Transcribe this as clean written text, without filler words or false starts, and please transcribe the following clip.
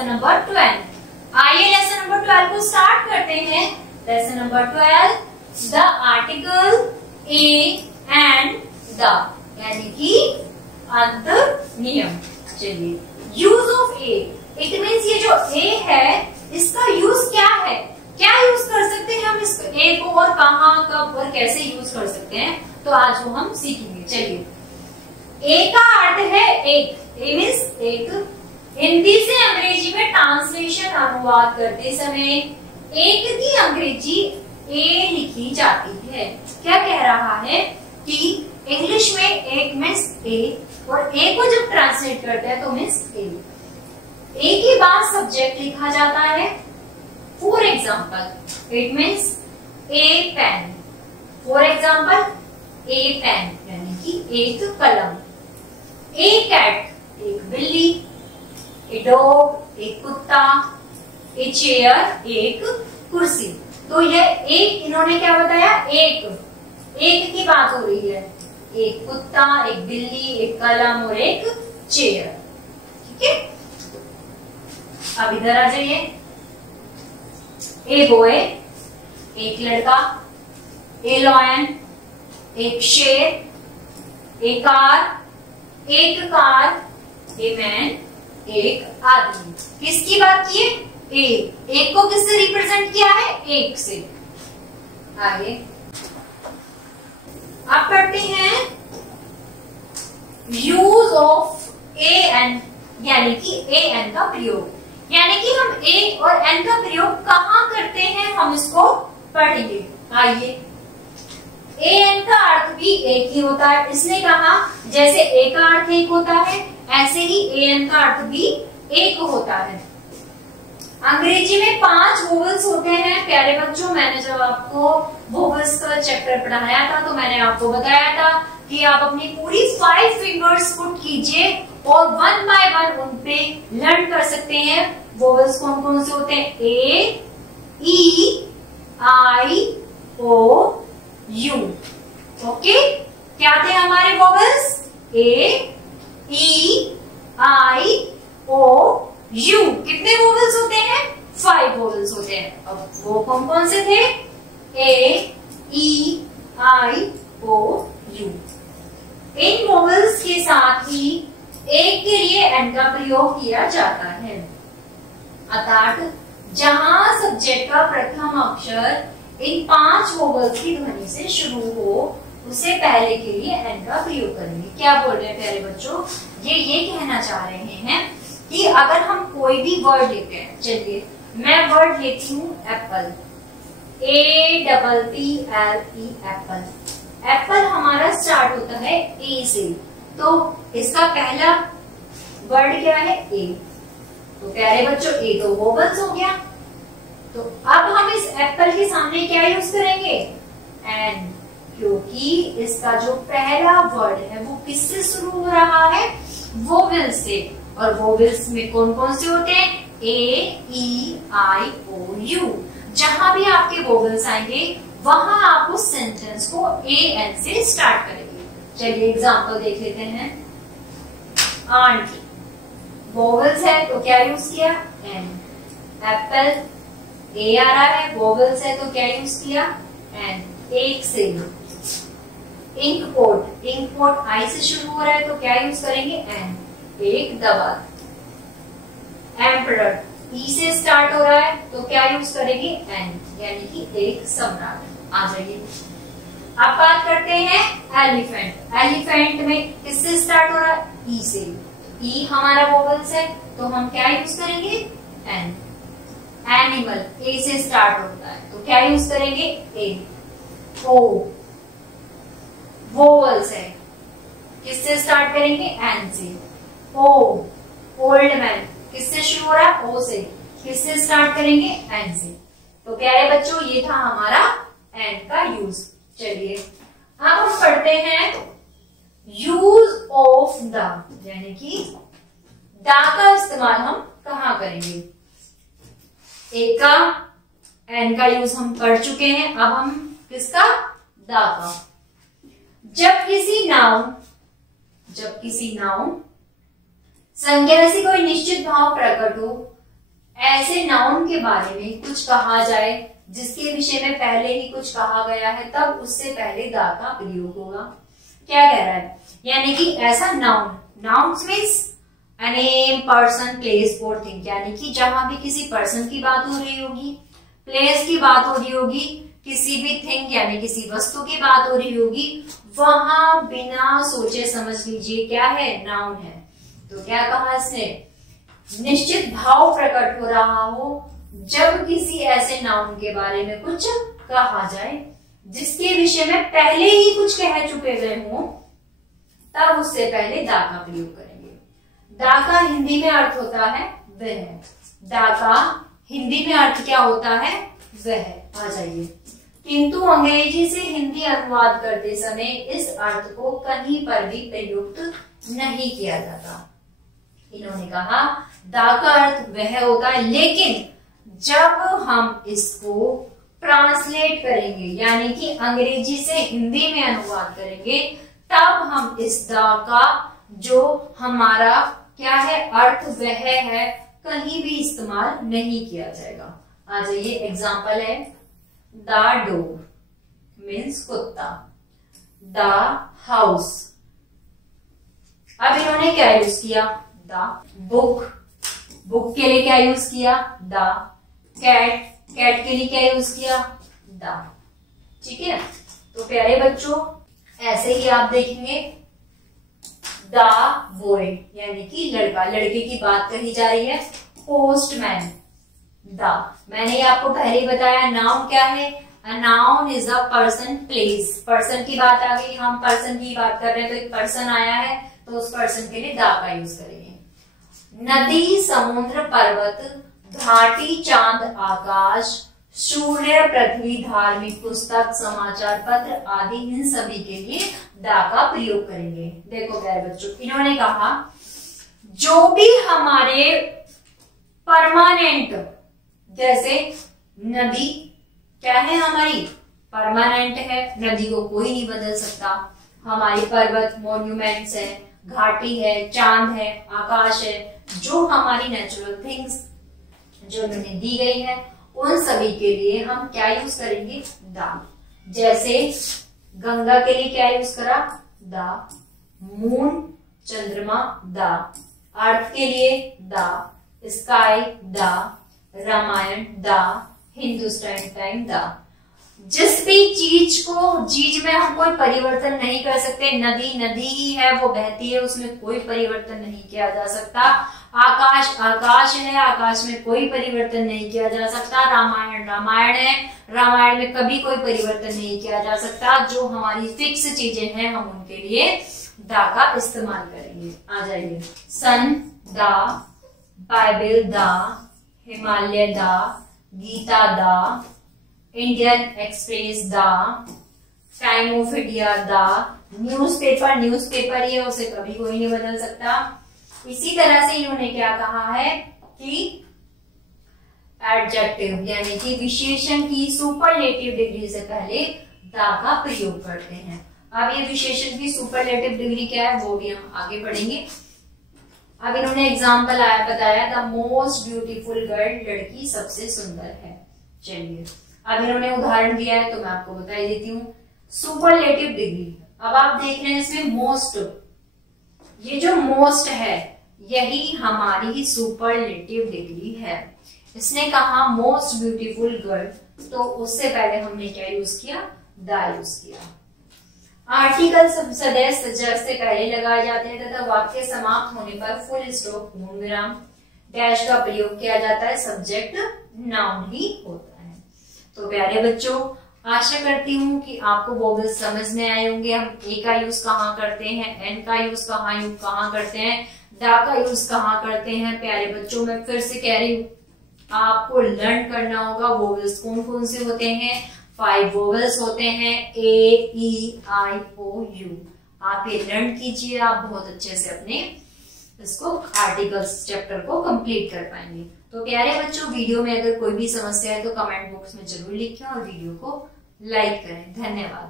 Lesson number 12। आइए lesson number 12 को start करते हैं। Lesson number 12, the article A and the, यानी कि अंतर नियम। चलिए, use of A, it means ये जो ए है इसका यूज क्या है, क्या यूज कर सकते हैं हम इस ए को, और कहाँ कब और कैसे यूज कर सकते हैं, तो आज वो हम सीखेंगे। चलिए, ए का अर्थ है एक, ए मीन्स एक। हिंदी से अंग्रेजी में ट्रांसलेशन अनुवाद करते समय एक की अंग्रेजी ए लिखी जाती है। क्या कह रहा है कि इंग्लिश में एक मीन्स ए, और ए को जब ट्रांसलेट करते हैं तो मीन्स ए। ए के बाद सब्जेक्ट लिखा जाता है। For example, it means a pen. For example, a pen यानी कि एक कलम। ए कैट, एक बिल्ली। ए डॉग, एक कुत्ता। ए चेयर, एक कुर्सी। तो ये एक, इन्होंने क्या बताया, एक की बात हो रही है। एक कुत्ता, एक बिल्ली, एक कलम और एक चेयर। ठीक है, अब इधर आ जाइए। ए बॉय, एक लड़का। ए लॉयन, एक शेर। ए कार, एक कार। ए मैन, एक आदमी। किसकी बात की है, ए। एक को किससे रिप्रेजेंट किया है, एक से। आगे अब पढ़ते हैं यूज ऑफ ए एन, यानी कि ए एन का प्रयोग, यानी कि हम ए और एन का प्रयोग कहाँ करते हैं, हम इसको पढ़ेंगे। आइए, ए एन का अर्थ भी एक ही होता है। इसने कहा जैसे ए का अर्थ एक होता है, ऐसे ही ए एन का अर्थ भी एक होता है। अंग्रेजी में 5 वोवेल्स होते हैं प्यारे बच्चों। मैंने जब आपको वोवेल्स का चैप्टर पढ़ाया था तो मैंने आपको बताया था कि आप अपनी पूरी 5 फिंगर्स पुट कीजिए और 1 बाय 1 उन पे लर्न कर सकते हैं। वोवेल्स कौन कौन से होते हैं, ए, E, I, O, you. Okay, क्या थे हमारे vowels, A, E, I, O, U. कितने वोवेल्स होते हैं, 5 वोवेल्स होते हैं। अब वो कौन कौन से थे, ए, E, I, O, you. In vowels के साथ ही एक के लिए एन का प्रयोग किया जाता है, अर्थात जहां सब्जेक्ट का प्रथम अक्षर इन 5 वोवेल्स की ध्वनि से शुरू हो, उससे पहले के लिए एन का प्रयोग करेंगे। क्या बोल रहे हैं प्यारे बच्चों, ये कहना चाह रहे हैं कि अगर हम कोई भी वर्ड लेते हैं, चलिए मैं वर्ड लेती हूँ एप्पल, APPLE, एप्पल। एप्पल हमारा स्टार्ट होता है ए से, तो इसका पहला वर्ड क्या है, ए। तो प्यारे बच्चों, ए तो वोवेल्स हो गया। तो अब हम इस एप्पल के सामने क्या यूज करेंगे, एन, क्योंकि इसका जो पहला वर्ड है वो किससे शुरू हो रहा है, वोवेल से। और वोवेल्स में कौन कौन से होते हैं, ए, ई, आई, ओ, यू। जहां भी आपके वोवेल्स आएंगे वहां आप उस सेंटेंस को ए एन से स्टार्ट करेंगे। चलिए एग्जांपल देख लेते हैं। आंटी, वोवेल्स है तो क्या यूज किया, एन। एप्पल, ए आ रहा है, वोवेल्स है तो क्या यूज किया, एन, एक से। इंक पोट, इंक पोट आई से शुरू हो रहा है तो क्या यूज करेंगे, एन, एक दबा। एम्परर, ई से स्टार्ट हो रहा है तो क्या यूज करेंगे, एन, यानी कि एक सम्राट। आ जाइए, अब बात करते हैं एलिफेंट। एलिफेंट में किससे स्टार्ट हो रहा है, ई से। ई हमारा वोवेल्स है तो हम क्या यूज करेंगे, एन। एनिमल, ए से स्टार्ट होता है तो क्या यूज करेंगे, ए। ओ, वोवेल्स है, किससे स्टार्ट करेंगे, एन से। ओ, ओल्ड मैन, किससे शुरू हो रहा है, ओ से, किससे स्टार्ट करेंगे, एन से। तो प्यारे बच्चों, ये था हमारा एन का यूज। चलिए अब हम पढ़ते हैं यूज ऑफ द, यानी कि द का इस्तेमाल हम कहाँ करेंगे। ए का, एन का यूज हम कर चुके हैं, अब हम किसका, द का। जब किसी नाउन संज्ञा से कोई निश्चित भाव प्रकट हो ऐसे नाउन के बारे में कुछ कहा जाए जिसके विषय में पहले ही कुछ कहा गया है, तब उससे पहले दा का प्रयोग होगा। क्या कह रहा है, यानी कि ऐसा noun, nouns means a name, person, place or thing, यानी कि जहां भी किसी पर्सन की बात हो रही होगी, प्लेस की बात हो रही होगी, किसी भी थिंग यानी किसी वस्तु की बात हो रही होगी, वहां बिना सोचे समझ लीजिए क्या है, नाउन है। तो क्या कहा इसने, निश्चित भाव प्रकट हो रहा हो जब किसी ऐसे नाउन के बारे में कुछ कहा जाए जिसके विषय में पहले ही कुछ कह चुके गए हो, तब उससे पहले दा का प्रयोग करेंगे। दा का हिंदी में अर्थ होता है वह। दा का हिंदी में अर्थ क्या होता है, वह। आ जाइए, किंतु अंग्रेजी से हिंदी अनुवाद करते समय इस अर्थ को कहीं पर भी प्रयुक्त नहीं किया जाता। इन्होंने कहा दा का अर्थ वह होता है, लेकिन जब हम इसको ट्रांसलेट करेंगे यानी कि अंग्रेजी से हिंदी में अनुवाद करेंगे, तब हम इस दा का जो हमारा क्या है अर्थ वह है, कहीं भी इस्तेमाल नहीं किया जाएगा। आ जाइए, एग्जाम्पल है द डोर मीन्स कुत्ता, द हाउस। अब इन्होंने क्या यूज किया, द बुक, बुक के लिए क्या यूज किया, द कैट, कैट के लिए क्या यूज किया, द। ठीक है, तो प्यारे बच्चों ऐसे ही आप देखेंगे द बॉय यानी कि लड़का, लड़के की बात कही जा रही है, पोस्टमैन, द। मैंने आपको पहले ही बताया नाउन क्या है, a noun is a person place. Person की बात आ गई, हम पर्सन की बात कर रहे हैं तो एक पर्सन आया है, तो उस पर्सन के लिए द का यूज करेंगे। नदी, समुद्र, पर्वत, घाटी, चांद, आकाश, सूर्य, पृथ्वी, धार्मिक पुस्तक, समाचार पत्र आदि, इन सभी के लिए दा का प्रयोग करेंगे। देखो प्यारे बच्चों, इन्होंने कहा जो भी हमारे परमानेंट, जैसे नदी क्या है हमारी, परमानेंट है, नदी को कोई नहीं बदल सकता। हमारी पर्वत मॉन्यूमेंट्स है, घाटी है, चांद है, आकाश है, जो हमारी नेचुरल थिंग्स जो उन्हें दी गई है, उन सभी के लिए हम क्या यूज करेंगे, दा। जैसे गंगा के लिए क्या यूज करा, दा। मून, चंद्रमा, दा। अर्थ के लिए दा। स्काई, दा। रामायण, दा। हिंदुस्तान टाइम, दा। जिस भी चीज में हम कोई परिवर्तन नहीं कर सकते, नदी नदी ही है, वो बहती है, उसमें कोई परिवर्तन नहीं किया जा सकता। आकाश आकाश है, आकाश में कोई परिवर्तन नहीं किया जा सकता। रामायण रामायण है, रामायण में कभी कोई परिवर्तन नहीं किया जा सकता। जो हमारी फिक्स चीजें हैं, हम उनके लिए दा का इस्तेमाल करेंगे। आ जाइए, सन, दा। बाइबल, दा। हिमालय, दा। गीता, दा। इंडियन एक्सप्रेस, दा। टाइम ऑफ इंडिया, दा। न्यूज़पेपर, न्यूज़पेपर ही है, उसे कभी कोई नहीं बदल सकता। इसी तरह से इन्होंने क्या कहा है कि एडजेक्टिव यानी कि विशेषण की सुपरलेटिव डिग्री से पहले दा का प्रयोग करते हैं। अब ये विशेषण की सुपरलेटिव डिग्री क्या है वो भी हम आगे पढ़ेंगे। अब इन्होंने एग्जाम्पल बताया, द मोस्ट ब्यूटीफुल गर्ल, लड़की सबसे सुंदर है। चलिए, अब इन्होंने उदाहरण दिया है तो मैं आपको बता ही देती हूँ। सुपरलेटिव डिग्री, अब आप देख रहे हैं इसमें मोस्ट, ये जो मोस्ट है यही हमारी सुपरलेटिव डिग्री है। इसने कहा मोस्ट ब्यूटीफुल गर्ल, तो उससे पहले हमने क्या यूज किया, दा यूज किया। आर्टिकल सदैव से पहले लगाए जाते हैं तथा वाक्य समाप्त होने पर फुल स्टॉप, पूर्ण विराम, डैश का प्रयोग किया जाता है। सब्जेक्ट नाउन ही होता है। तो प्यारे बच्चों, आशा करती हूँ कि आपको वोवेल्स समझ में आए होंगे। हम ए का यूज कहाँ करते हैं, एन का यूज कहाँ करते हैं, दा का यूज कहाँ करते हैं। प्यारे बच्चों, मैं फिर से कह रही हूँ, आपको लर्न करना होगा वोवेल्स कौन कौन से होते हैं। 5 वोवेल्स होते हैं, ए, ई, आई, ओ, यू। आप ये लर्न कीजिए, आप बहुत अच्छे से अपने इसको आर्टिकल्स चैप्टर को कंप्लीट कर पाएंगे। तो प्यारे बच्चों, वीडियो में अगर कोई भी समस्या है तो कमेंट बॉक्स में जरूर लिखें और वीडियो को लाइक करें। धन्यवाद।